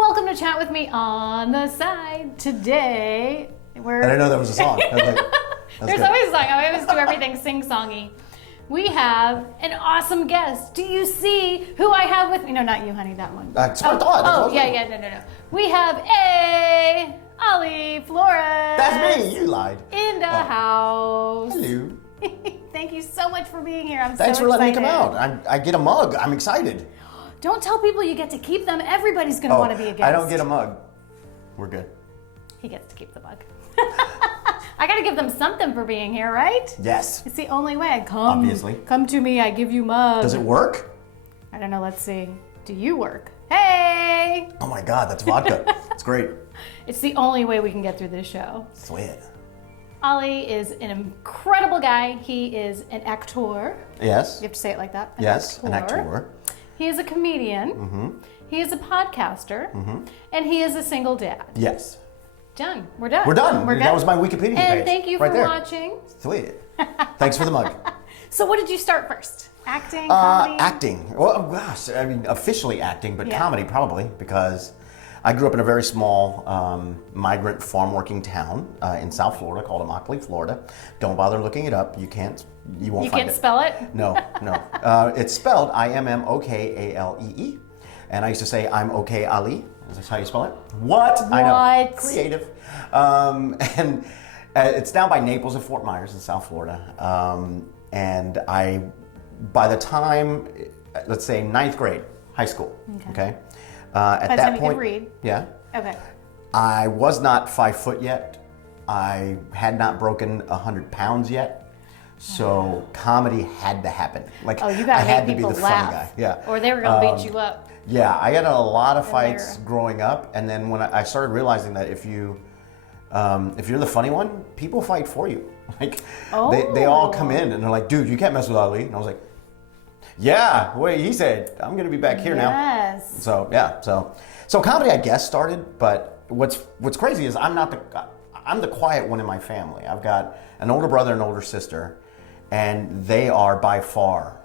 Welcome to Chat With Me on the Side. Today, we're... I didn't know that was a song. There's always a song. I always do everything sing-songy. We have an awesome guest. Do you see who I have with me? No, not you, honey, that one. That's what I thought. No. We have Ali Flores. That's me. You lied. In the house. Hello. Thank you so much for being here. Thanks for letting me come out. I get a mug. I'm excited. Don't tell people you get to keep them. Everybody's going to want to be a guest. I don't get a mug. We're good. He gets to keep the mug. I got to give them something for being here, right? Yes. It's the only way. Come. Obviously. Come to me. I give you mug. Does it work? I don't know. Let's see. Do you work? Hey! Oh my God, that's vodka. It's great. It's the only way we can get through this show. Sweet. Ali is an incredible guy. He is an actor. Yes. You have to say it like that. An actor. He is a comedian. Mm-hmm. He is a podcaster. Mm-hmm. And he is a single dad. Yes. Done. We're done. We're done. We're That was my Wikipedia page. And thank you for right there. watching. Sweet. Thanks for the mug. So what did you start first? Acting, comedy? Acting. Well, gosh, I mean, officially acting, but Yeah. comedy probably, because I grew up in a very small migrant farm working town in South Florida called Immokalee, Florida. Don't bother looking it up. You won't find it. You can't spell it? No. It's spelled I-M-M-O-K-A-L-E-E. And I used to say, I'm okay, Ali. Is that how you spell it? What? I know. Creative. And it's down by Naples and Fort Myers in South Florida. And by the time, let's say 9th grade, high school, okay? At By the that time you point, could read? Yeah. Okay. I was not 5 foot yet. I had not broken 100 pounds yet. So comedy had to happen. Like, you gotta I had make to be people the laugh. funny guy. Yeah. Or they were gonna beat you up. Yeah, I had a lot of fights growing up, and then when I started realizing that if you're the funny one, people fight for you. Like, they all come in and they're like, dude, you can't mess with Ali. And I was like, yeah, wait, he said, I'm gonna be back here now. Yes. So yeah, so comedy I guess started, but what's crazy is I'm the quiet one in my family. I've got an older brother and older sister, and they are by far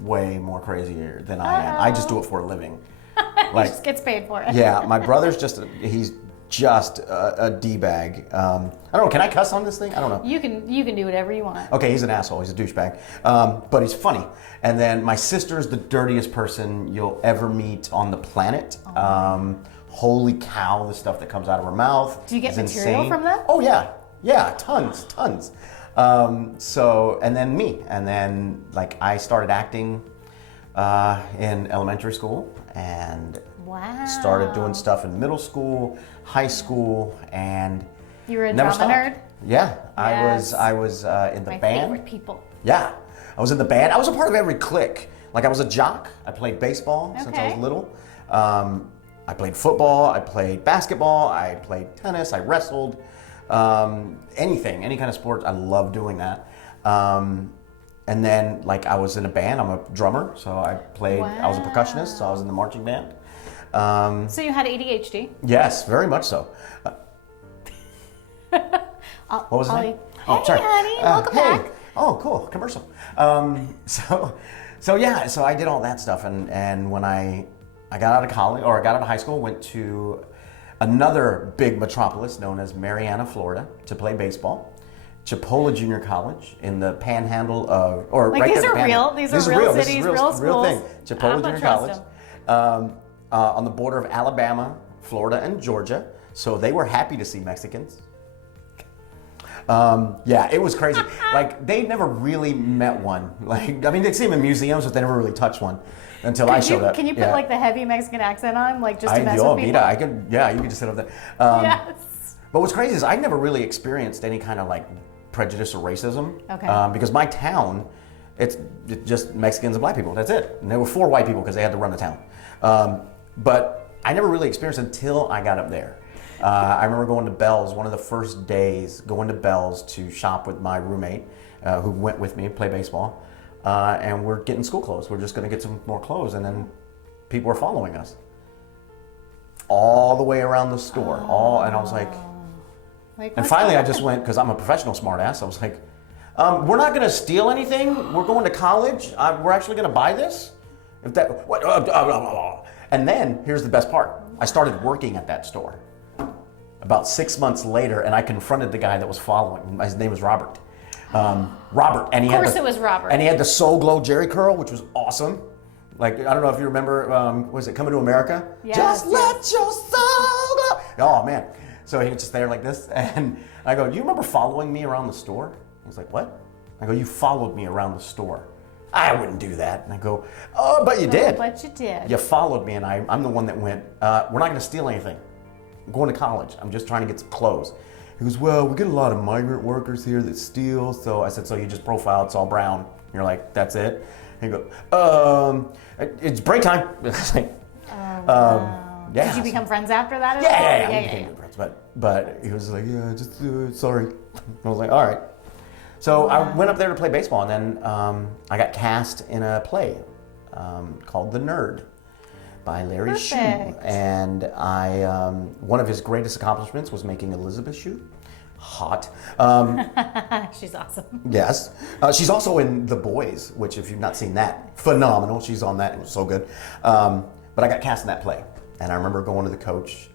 way more crazier than I am. I just do it for a living. He just gets paid for it. Yeah, my brother's he's just a D-bag. I don't know, can I cuss on this thing? I don't know. You can do whatever you want. Okay, he's an asshole, he's a douchebag. But he's funny. And then my sister's the dirtiest person you'll ever meet on the planet. Holy cow, the stuff that comes out of her mouth. Do you get is material insane. from that? Oh yeah, tons. So, and then me. And then like I started acting in elementary school and started doing stuff in middle school, high school, and you were a never drama stopped. nerd? Yeah, Yes. I was in the My band. favorite people. Yeah, I was in the band. I was a part of every clique. Like I was a jock. I played baseball since I was little. I played football. I played basketball. I played tennis. I wrestled. Anything, any kind of sport. I love doing that. And then like I was in a band. I'm a drummer, so I played. I was a percussionist, so I was in the marching band. So you had ADHD? Yes, very much so. What was Ali. it? Oh, sorry. Honey, welcome back. Oh, cool. Commercial. So I did all that stuff, and when I got out of college, or I got out of high school, went to another big metropolis known as Marianna, Florida, to play baseball. Chipola Junior College in the Panhandle of, or Like right these there are at the real. Panhandle. These are real cities, This is real schools. real thing. I'm Chipola gonna Junior trust College, on the border of Alabama, Florida, and Georgia. So they were happy to see Mexicans. Yeah, it was crazy. Like they never really met one. Like I mean, they'd see them in museums, but they never really touched one until I showed up. Can you put like the heavy Mexican accent on, like just to mess with people? I could. Yeah, you could just sit up there. Yes. But what's crazy is I never really experienced any kind of like prejudice or racism. Okay. Because my town, it's just Mexicans and black people. That's it. And there were 4 white people because they had to run the town. But I never really experienced it until I got up there. I remember going to Bell's, one of the first days, going to Bell's to shop with my roommate, who went with me, play baseball, and we're getting school clothes. We're just going to get some more clothes, and then people were following us all the way around the store. And I was like, and finally I just went, because I'm a professional smartass, I was like, we're not going to steal anything. We're going to college. We're actually going to buy this. If that, what, and then here's the best part. I started working at that store about 6 months later, and I confronted the guy that was following. His name was Robert. Robert, and he Of course it was Robert. And he had the Soul Glow Jerry curl, which was awesome. Like, I don't know if you remember, was it Coming to America? Yes, Just let your soul glow. Oh man. So he was just there like this, and I go, "Do you remember following me around the store?" He's like, "What?" I go, "You followed me around the store." "I wouldn't do that." And I go, "Oh, but you did. But you did. You followed me, and I'm the one that went, we're not going to steal anything. I'm going to college. I'm just trying to get some clothes." He goes, "Well, we get a lot of migrant workers here that steal." So I said, "So you just profile, it's all brown." And you're like, "That's it?" And he goes, "It's break time." Wow. Yeah. Did you become friends after that? Yeah. We became good friends. But he was like, "Yeah, just sorry." I was like, "All right." So I went up there to play baseball, and then I got cast in a play called The Nerd by Larry Shue. And one of his greatest accomplishments was making Elizabeth Shue hot. She's awesome. Yes. She's also in The Boys, which if you've not seen that, phenomenal. She's on that. It was so good. But I got cast in that play. And I remember going to the coach,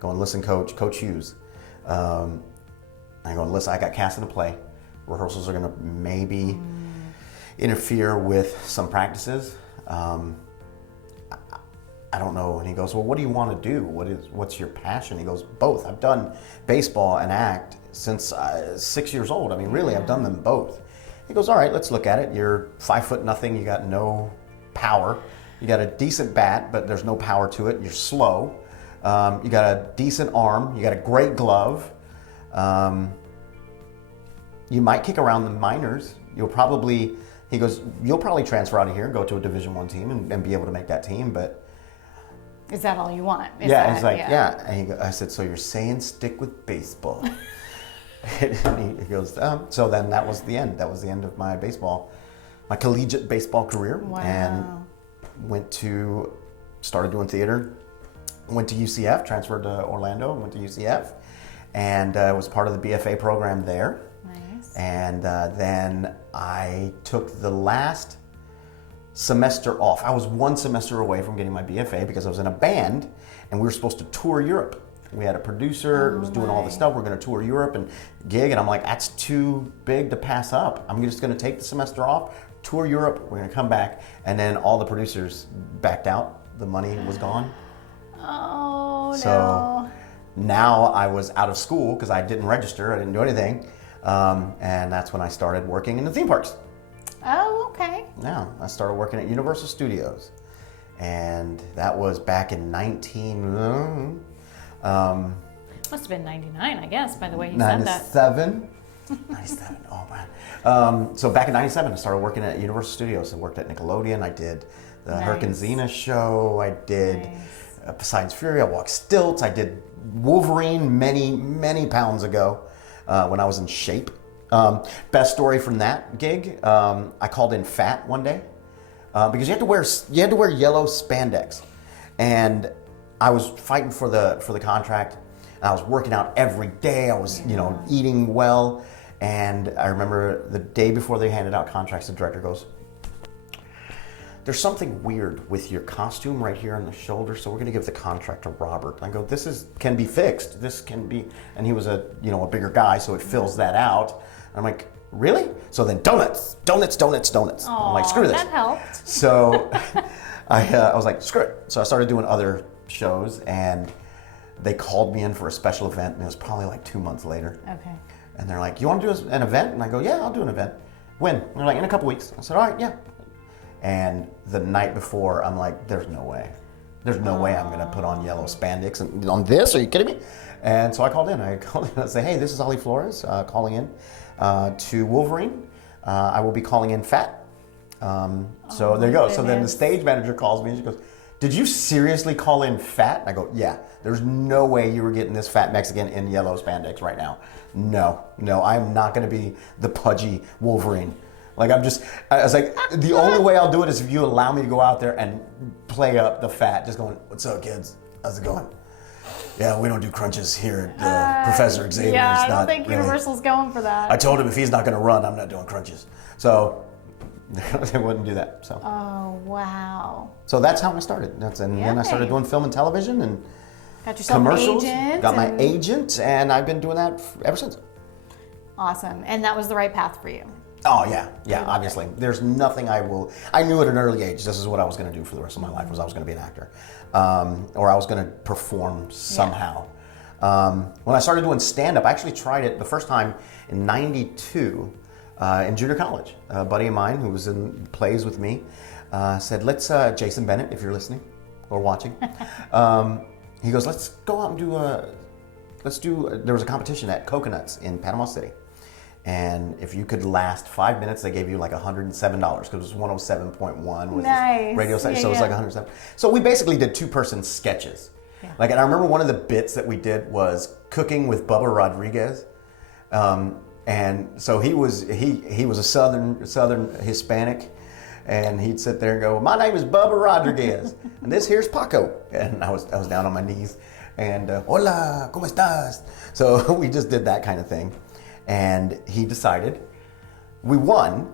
going, "Listen, Coach Hughes." I go, "Listen, I got cast in a play. Rehearsals are going to maybe interfere with some practices. I don't know." And he goes, "Well, what do you want to do? What's your passion?" He goes, "Both. I've done baseball and act since 6 years old. I mean, really, I've done them both." He goes, "All right, let's look at it. You're 5'0". You got no power. You got a decent bat, but there's no power to it. You're slow. You got a decent arm. You got a great glove. You might kick around the minors. He goes, "You'll probably transfer out of here and go to a Division I team and be able to make that team, but..." Is that all you want? He's like, "Yeah." And I said, "So you're saying stick with baseball?" And he goes, so then that was the end. That was the end of my collegiate baseball career. Wow. And started doing theater, went to UCF, transferred to Orlando, went to UCF, and was part of the BFA program there. Nice. And then I took the last semester off. I was one semester away from getting my BFA because I was in a band and we were supposed to tour Europe. We had a producer who was doing all this stuff. We're going to tour Europe and gig, and I'm like, that's too big to pass up. I'm just going to take the semester off, tour Europe, we're going to come back. And then all the producers backed out. The money was gone. Oh, so no. Now I was out of school because I didn't register. I didn't do anything. And that's when I started working in the theme parks. Oh, okay. Yeah, I started working at Universal Studios. And that was back in Must have been 99, I guess, by the way you said that. 97, oh man. So back in 97, I started working at Universal Studios. I worked at Nickelodeon. I did the Hurricane Xena show. I did Poseidon's Fury. I walked stilts. I did Wolverine many, many pounds ago when I was in shape. Best story from that gig, I called in fat one day because you had to wear yellow spandex. And I was fighting for the contract. I was working out every day. I was, eating well. And I remember the day before they handed out contracts, the director goes, "There's something weird with your costume right here on the shoulder, so we're going to give the contract to Robert." I go, "This can be fixed. This can be," and he was a bigger guy, so it fills that out. I'm like, "Really?" So then donuts. Aww, I'm like, "Screw this." That helped. So I was like, "Screw it." So I started doing other shows, and they called me in for a special event, and it was probably like 2 months later. Okay. And they're like, "You want to do an event?" And I go, "Yeah, I'll do an event." "When?" And they're like, "In a couple weeks." I said, "All right, yeah." And the night before, I'm like, there's no way. There's no way I'm going to put on yellow spandex and on this. Are you kidding me? And so I called in. I said, "Hey, this is Ollie Flores calling in to Wolverine. I will be calling in fat." So there you go. So then the stage manager calls me and she goes, "Did you seriously call in fat?" I go, "Yeah. There's no way you were getting this fat Mexican in yellow spandex right now. No, I'm not going to be the pudgy Wolverine." Like I was like, the only way I'll do it is if you allow me to go out there and play up the fat, just going, "What's up, kids? How's it going? Yeah, we don't do crunches here at Professor Xavier." Yeah, I don't think Universal's going for that. I told him if he's not going to run, I'm not doing crunches. So They wouldn't do that. So. Oh, wow. So that's how I started. Then I started doing film and television and got yourself commercials. An agent Got my agent, and I've been doing that ever since. Awesome. And that was the right path for you. Oh yeah, obviously. There's nothing I knew at an early age this is what I was going to do for the rest of my life, was I was going to be an actor. Or I was going to perform somehow. When I started doing stand-up, I actually tried it the first time in '92 in junior college. A buddy of mine who was in plays with me said, let's, Jason Bennett, if you're listening or watching, he goes, let's go out and there was a competition at Coconuts in Panama City. And if you could last 5 minutes, they gave you like $107 because it was 107.1 was nice. Radio station, so it was like 107. So we basically did two-person sketches. Yeah. Like, and I remember one of the bits that we did was cooking with Bubba Rodriguez. And so he was a southern Hispanic, and he'd sit there and go, "My name is Bubba Rodriguez, and this here's Paco." And I was down on my knees, and "Hola, ¿cómo estás?" So we just did that kind of thing, and he decided we won.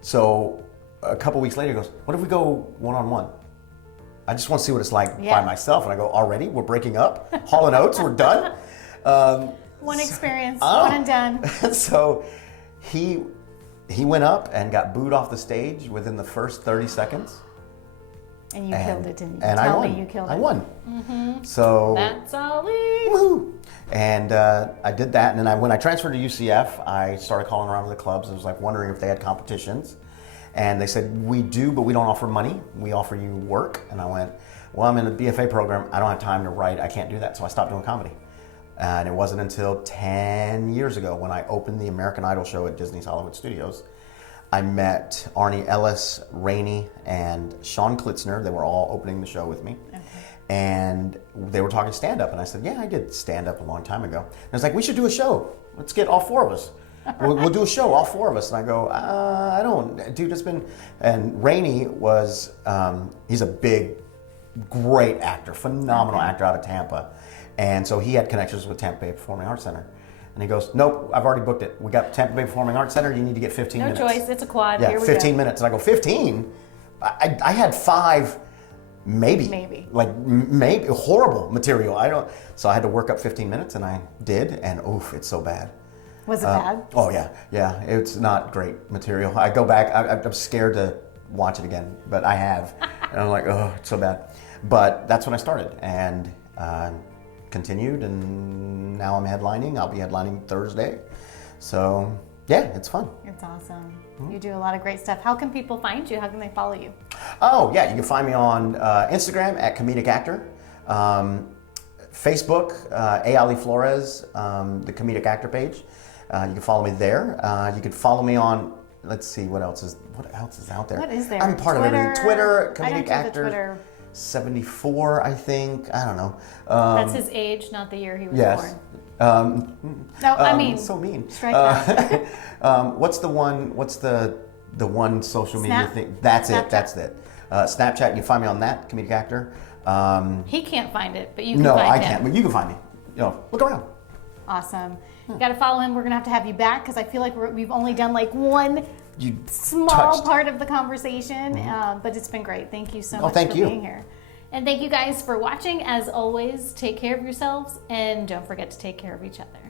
So a couple weeks later, he goes, "What if we go one-on-one? I just want to see what it's like by myself." And I go, "Already? We're breaking up? Hall & Oates? We're done?" One experience, one and done. So he went up and got booed off the stage within the first 30 seconds. And you killed it, didn't you? And Tell me you killed it. I won. Mm-hmm. So that's Ali. Woo! And I did that, and then when I transferred to UCF, I started calling around to the clubs. I was like wondering if they had competitions. And they said, "We do, but we don't offer money. We offer you work." And I went, "Well, I'm in a BFA program. I don't have time to write. I can't do that." So I stopped doing comedy. And it wasn't until 10 years ago when I opened the American Idol show at Disney's Hollywood Studios. I met Arnie Ellis, Rainey, and Sean Klitzner. They were all opening the show with me. Okay. And they were talking stand-up. And I said, "Yeah, I did stand-up a long time ago." And I was like, "We should do a show. Let's get all four of us. We'll do a show, all four of us." And I go, "I don't, dude, it's been..." And Rainey was, he's a big, great actor, phenomenal actor out of Tampa. And so he had connections with Tampa Bay Performing Arts Center. And he goes, "Nope, I've already booked it. We got Tampa Bay Performing Arts Center. You need to get 15 minutes. No choice. It's a quad. Yeah, Here we 15 go. minutes." And I go, 15? I had 5, maybe. Like, maybe. Horrible material. So I had to work up 15 minutes, and I did. And oof, it's so bad. Was it bad? Oh, yeah. Yeah, it's not great material. I go back. I'm scared to watch it again, but I have. And I'm like, oh, it's so bad. But that's when I started. And continued, and now I'm headlining. I'll be headlining Thursday. So yeah, it's fun. It's awesome. You do a lot of great stuff. How can people find you? How can they follow you? Oh yeah, you can find me on Instagram at ComedicActor, Facebook, Ali Flores, the Comedic Actor page. You can follow me there. You can follow me on, let's see, what else is out there? What is there? I'm part of everything. Twitter, Comedic Actor. Twitter. 74, I think. I don't know. That's his age, not the year he was born. No, I mean, so mean. Strike that. What's the one social media Snap? thing? That's Snapchat. it. That's it. Snapchat. You can find me on that, Comedic Actor. He can't find it, but you can find him. No, I can't. But you can find me. Look around. Awesome. You got to follow him. We're gonna have you back because I feel like we've only done like one small part of the conversation, but it's been great. Thank you so much for being here. And thank you guys for watching. As always, take care of yourselves and don't forget to take care of each other.